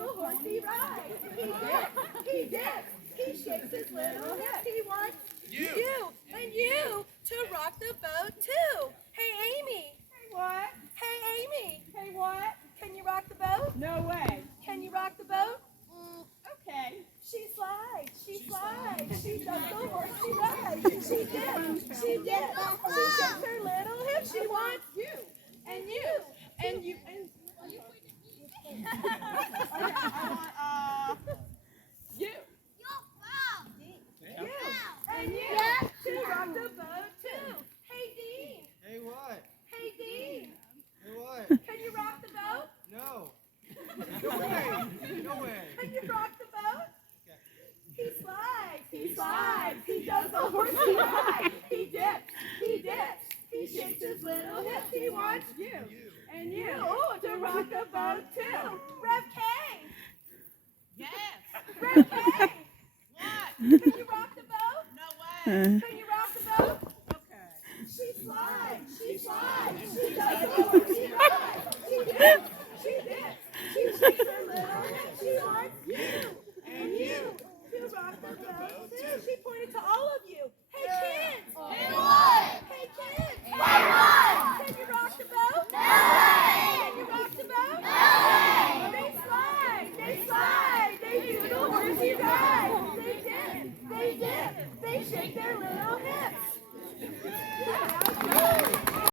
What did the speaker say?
the horsey ride. He dips, he shakes his little hip. He wants you and you to rock the boat too. Hey, Amy. Hey, what? Hey, Amy. Hey, what? Can you rock the boat? No way. Can you rock the boat? Okay. She slides, she does the horsey ride. She dips, she shakes her little hip. She wants You. and you and you and You. you and you to rock the boat too. Hey, Dean. Hey, what? Hey, Dean. Hey, what? Can you rock the boat? No. No way. No way. Can you rock the boat? He slides, he does the horsey ride. He dips, he shakes his little hip. He wants You. and you to rock the boat too. Rev K, Yes. Rev K, What? can you rock the boat? No way. Can you rock the boat? Okay. She slides, she does the horsey ride. She dips,